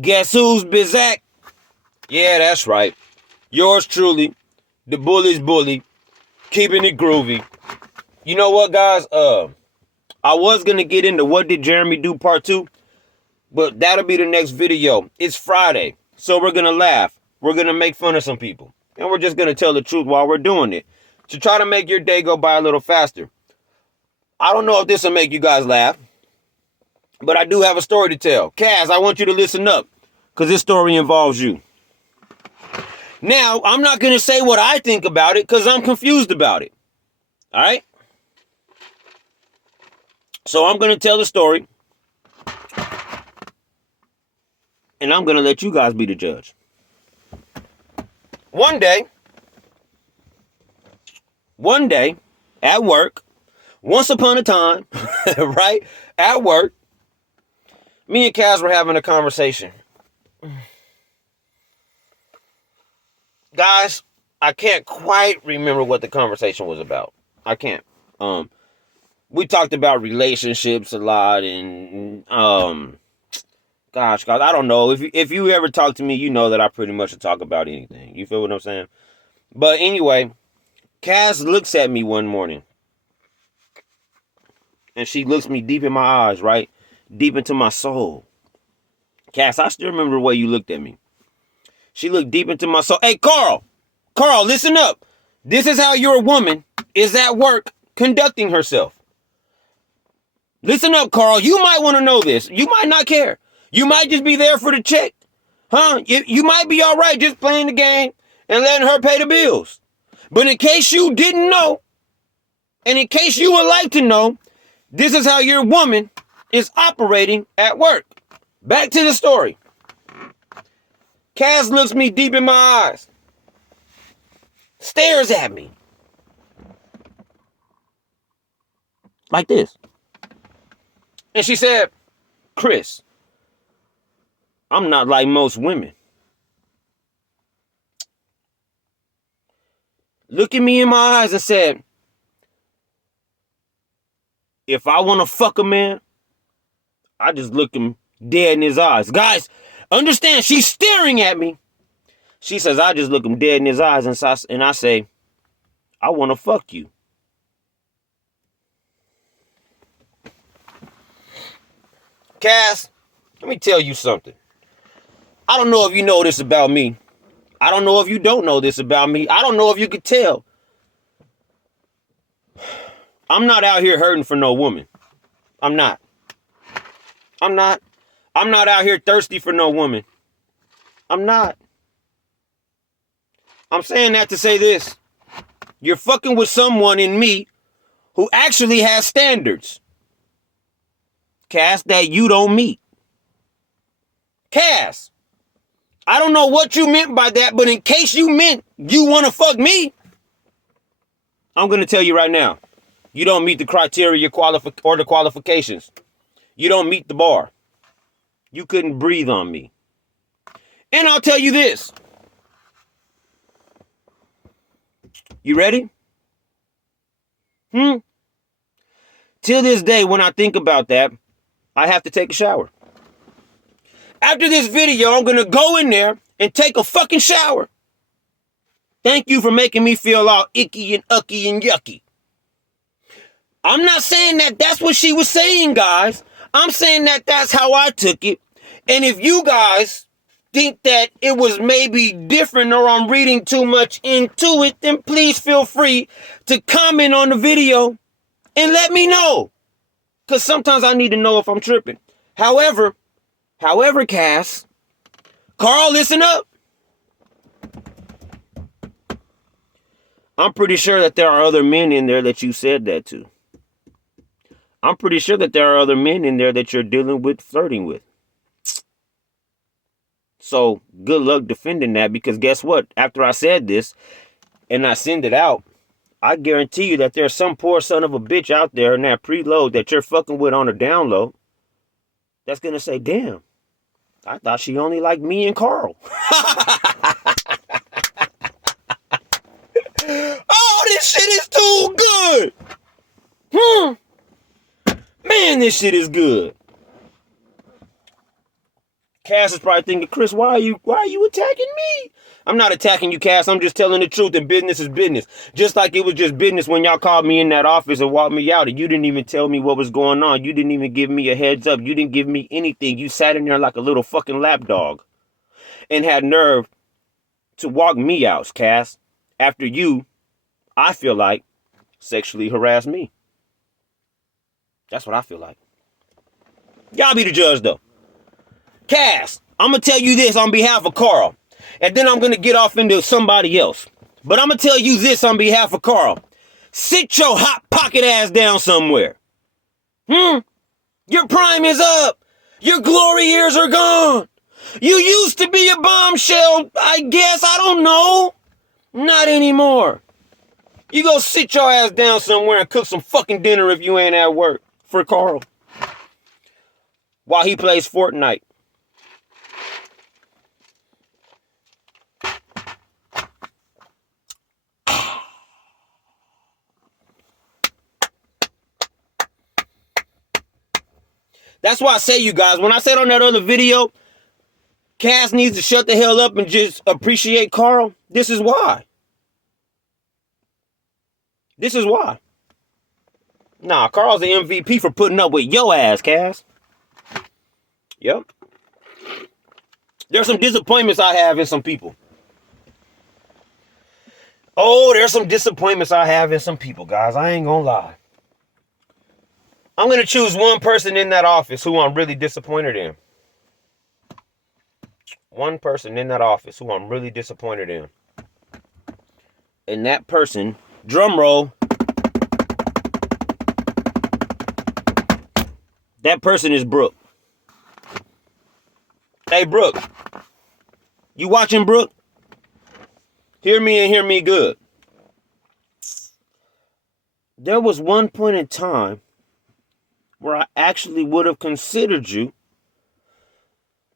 Guess who's Bizak? Yeah, that's right. Yours truly, the bully's bully, keeping it groovy. You know what, guys? I was gonna get into what did Jeremy do part 2, but that'll be the next video. It's Friday, so we're gonna laugh. We're gonna make fun of some people, and we're just gonna tell the truth while we're doing it to try to make your day go by a little faster. I don't know if this will make you guys laugh, but I do have a story to tell. Kaz, I want you to listen up, because this story involves you. Now, I'm not going to say what I think about it, because I'm confused about it. All right? So I'm going to tell the story, and I'm going to let you guys be the judge. One day, at work, once upon a time, right, at work, me and Kaz were having a conversation. Guys, I can't quite remember what the conversation was about. I can't. We talked about relationships a lot, and gosh, guys, I don't know. If you ever talk to me, you know that I pretty much talk about anything. You feel what I'm saying? But anyway, Kaz looks at me one morning, and she looks me deep in my eyes, right? Deep into my soul. Kaz, I still remember the way you looked at me. She looked deep into my soul. Hey, Carl, listen up. This is how your woman is at work conducting herself. Listen up, Carl. You might want to know this. You might not care. You might just be there for the check. Huh? You might be all right just playing the game and letting her pay the bills. But in case you didn't know, and in case you would like to know, this is how your woman is operating at work. Back to the story. Kaz looks me deep in my eyes, stares at me like this. And she said, Chris, I'm not like most women. Look at me in my eyes and said, if I want to fuck a man, I just look him dead in his eyes. Guys, understand, she's staring at me. She says, I just look him dead in his eyes and I say, I want to fuck you. Cass, let me tell you something. I don't know if you know this about me. I don't know if you don't know this about me. I don't know if you could tell. I'm not out here hurting for no woman. I'm not out here thirsty for no woman. I'm not. I'm saying that to say this. You're fucking with someone in me who actually has standards, Cass, that you don't meet. Cass, I don't know what you meant by that, but in case you meant you want to fuck me, I'm going to tell you right now. You don't meet the criteria or the qualifications. You don't meet the bar. You couldn't breathe on me. And I'll tell you this. You ready? Till this day, when I think about that, I have to take a shower. After this video, I'm going to go in there and take a fucking shower. Thank you for making me feel all icky and ucky and yucky. I'm not saying that that's what she was saying, guys. I'm saying that that's how I took it. And if you guys think that it was maybe different or I'm reading too much into it, then please feel free to comment on the video and let me know. Because sometimes I need to know if I'm tripping. However, Cass, Carl, listen up. I'm pretty sure that there are other men in there that you said that to. I'm pretty sure that there are other men in there that you're dealing with, flirting with. So good luck defending that, because guess what? After I said this and I send it out, I guarantee you that there's some poor son of a bitch out there in that preload that you're fucking with on a download that's going to say, damn, I thought she only liked me and Carl. Oh, this shit is too good. Man, this shit is good. Cass is probably thinking, Chris, why are you attacking me? I'm not attacking you, Cass. I'm just telling the truth, and business is business. Just like it was just business when y'all called me in that office and walked me out, and you didn't even tell me what was going on. You didn't even give me a heads up. You didn't give me anything. You sat in there like a little fucking lapdog and had nerve to walk me out, Cass, after you, I feel like, sexually harassed me. That's what I feel like. Y'all be the judge, though. Cass, I'm going to tell you this on behalf of Carl. And then I'm going to get off into somebody else. But I'm going to tell you this on behalf of Carl. Sit your hot pocket ass down somewhere. Your prime is up. Your glory years are gone. You used to be a bombshell, I guess. I don't know. Not anymore. You go sit your ass down somewhere and cook some fucking dinner if you ain't at work for Carl. While he plays Fortnite. That's why I say, you guys, when I said on that other video, Cass needs to shut the hell up and just appreciate Carl. This is why. This is why. Nah, Carl's the MVP for putting up with your ass, Cass. Yep. There's some disappointments I have in some people. Oh, there's some disappointments I have in some people, guys. I ain't gonna lie. I'm going to choose one person in that office who I'm really disappointed in. One person in that office who I'm really disappointed in. And that person, drum roll, that person is Brooke. Hey, Brooke. You watching, Brooke? Hear me and hear me good. There was one point in time where I actually would have considered you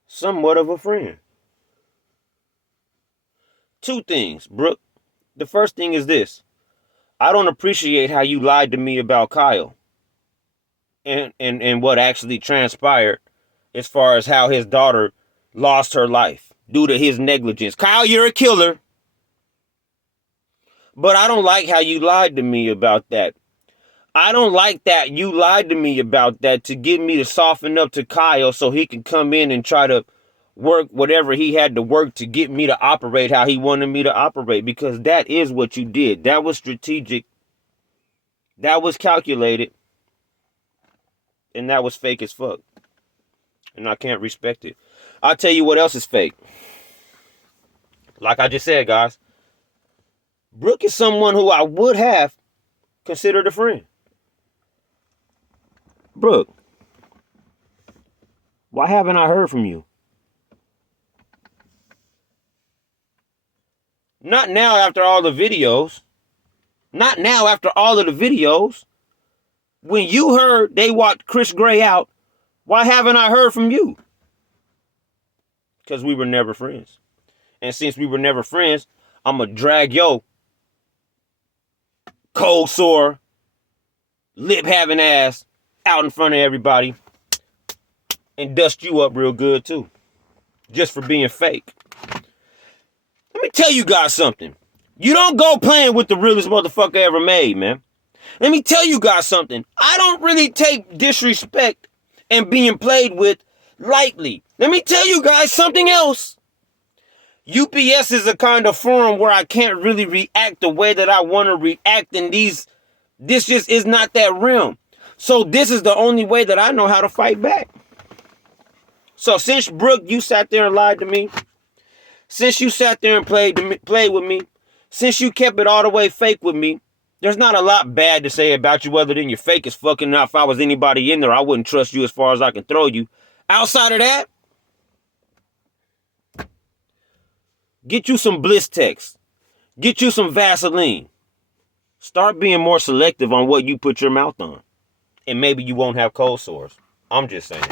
somewhat of a friend. Two things, Brooke. The first thing is this. I don't appreciate how you lied to me about Kyle and what actually transpired as far as how his daughter lost her life due to his negligence. Kyle, you're a killer. But I don't like how you lied to me about that. I don't like that you lied to me about that to get me to soften up to Kyle so he can come in and try to work whatever he had to work to get me to operate how he wanted me to operate, because that is what you did. That was strategic. That was calculated. And that was fake as fuck. And I can't respect it. I'll tell you what else is fake. Like I just said, guys. Brooke is someone who I would have considered a friend. Brooke, why haven't I heard from you? Not now after all the videos. Not now after all of the videos. When you heard they walked Chris Gray out, why haven't I heard from you? Because we were never friends. And since we were never friends, I'm going to drag your cold sore, lip having ass out in front of everybody and dust you up real good too. Just for being fake. Let me tell you guys something. You don't go playing with the realest motherfucker ever made, man. Let me tell you guys something. I don't really take disrespect and being played with lightly. Let me tell you guys something else. UPS is a kind of forum where I can't really react the way that I want to react, and this just is not that realm. So this is the only way that I know how to fight back. So since, Brooke, you sat there and lied to me, since you sat there and played with me, since you kept it all the way fake with me, there's not a lot bad to say about you other than you're fake as fucking. Now, if I was anybody in there, I wouldn't trust you as far as I can throw you. Outside of that, get you some Bliss Text. Get you some Vaseline. Start being more selective on what you put your mouth on. And maybe you won't have cold sores. I'm just saying.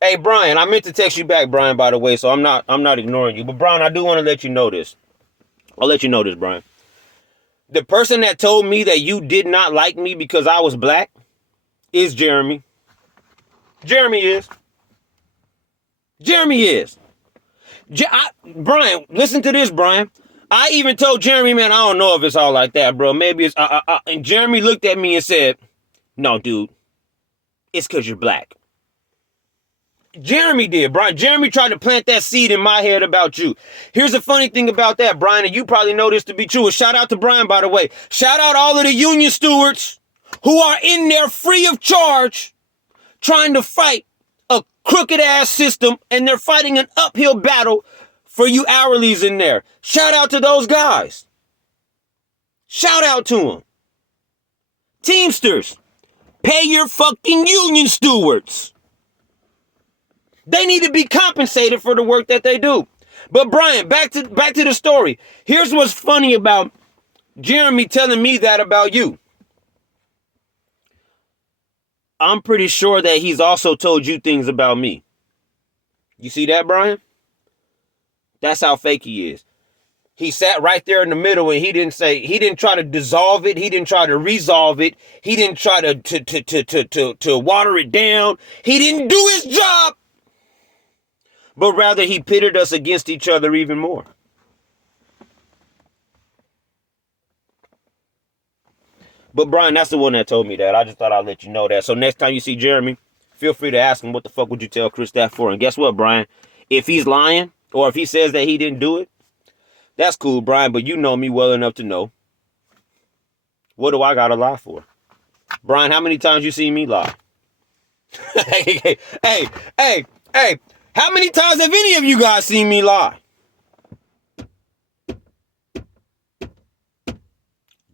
Hey, Brian, I meant to text you back, Brian, by the way, so I'm not ignoring you. But, Brian, I do want to let you know this. I'll let you know this, Brian. The person that told me that you did not like me because I was black is Jeremy. Jeremy is. Jeremy is. Brian, listen to this, Brian. I even told Jeremy, man, I don't know if it's all like that, bro. Maybe it's... And Jeremy looked at me and said, no, dude, it's because you're black. Jeremy did, Brian. Jeremy tried to plant that seed in my head about you. Here's the funny thing about that, Brian, and you probably know this to be true. Shout out to Brian, by the way. Shout out all of the union stewards who are in there free of charge trying to fight a crooked ass system, and they're fighting an uphill battle for you hourlies in there. Shout out to those guys. Shout out to them. Teamsters, pay your fucking union stewards. They need to be compensated for the work that they do. But Brian, back to the story. Here's what's funny about Jeremy telling me that about you. I'm pretty sure that he's also told you things about me. You see that, Brian? That's how fake he is. He sat right there in the middle and he didn't try to dissolve it. He didn't try to resolve it. He didn't try to water it down. He didn't do his job. But rather he pitted us against each other even more. But Brian, that's the one that told me that. I just thought I'd let you know that. So next time you see Jeremy, feel free to ask him, what the fuck would you tell Chris that for? And guess what, Brian? If he's lying, or if he says that he didn't do it, that's cool, Brian, but you know me well enough to know. What do I gotta lie for? Brian, how many times you seen me lie? hey. How many times have any of you guys seen me lie?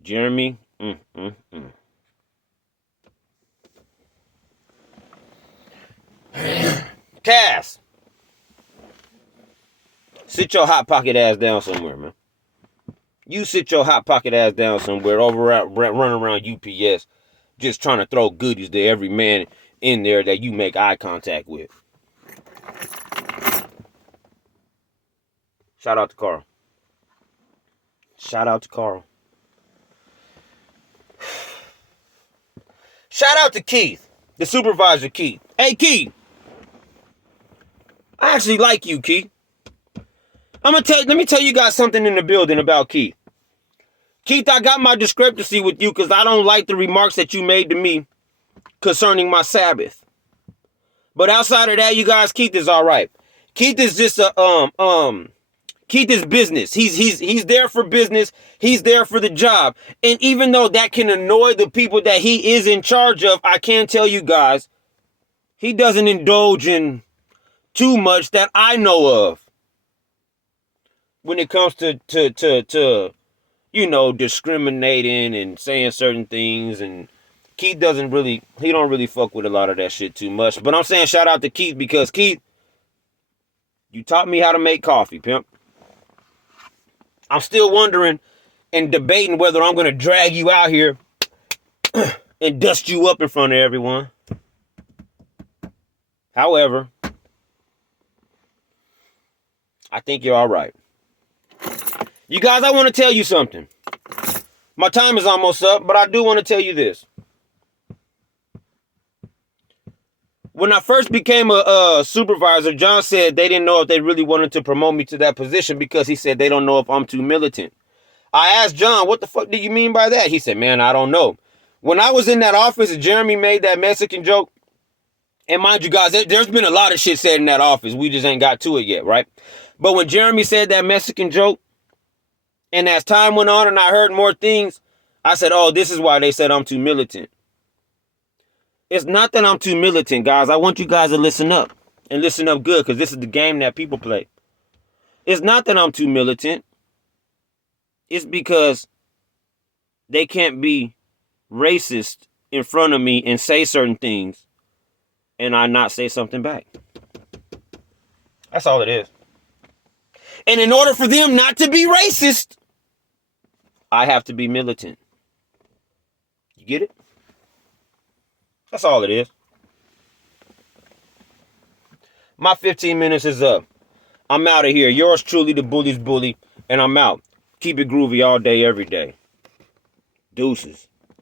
Jeremy, Cass, sit your hot pocket ass down somewhere, man. You sit your hot pocket ass down somewhere, running around UPS, just trying to throw goodies to every man in there that you make eye contact with. Shout out to Carl. Shout out to Carl. Shout out to Keith, the supervisor, Keith. Hey, Keith. I actually like you, Keith. Let me tell you guys something in the building about Keith. Keith, I got my discrepancy with you because I don't like the remarks that you made to me concerning my Sabbath. But outside of that, you guys, Keith is all right. Keith is just Keith is business. He's there for business. He's there for the job. And even though that can annoy the people that he is in charge of, I can tell you guys, he doesn't indulge in too much that I know of when it comes to discriminating and saying certain things. And Keith don't really fuck with a lot of that shit too much. But I'm saying shout out to Keith because Keith, you taught me how to make coffee, pimp. I'm still wondering and debating whether I'm going to drag you out here and dust you up in front of everyone. However, I think you're all right. You guys, I want to tell you something. My time is almost up, but I do want to tell you this. When I first became a supervisor, John said they didn't know if they really wanted to promote me to that position because he said they don't know if I'm too militant. I asked John, what the fuck do you mean by that? He said, man, I don't know. When I was in that office and Jeremy made that Mexican joke, and mind you guys, there's been a lot of shit said in that office. We just ain't got to it yet, right? But when Jeremy said that Mexican joke, and as time went on and I heard more things, I said, oh, this is why they said I'm too militant. It's not that I'm too militant, guys. I want you guys to listen up. And listen up good, because this is the game that people play. It's not that I'm too militant. It's because they can't be racist in front of me and say certain things and I not say something back. That's all it is. And in order for them not to be racist, I have to be militant. You get it? That's all it is. My 15 minutes is up. I'm out of here. Yours truly, the bully's bully, and I'm out. Keep it groovy all day, every day. Deuces.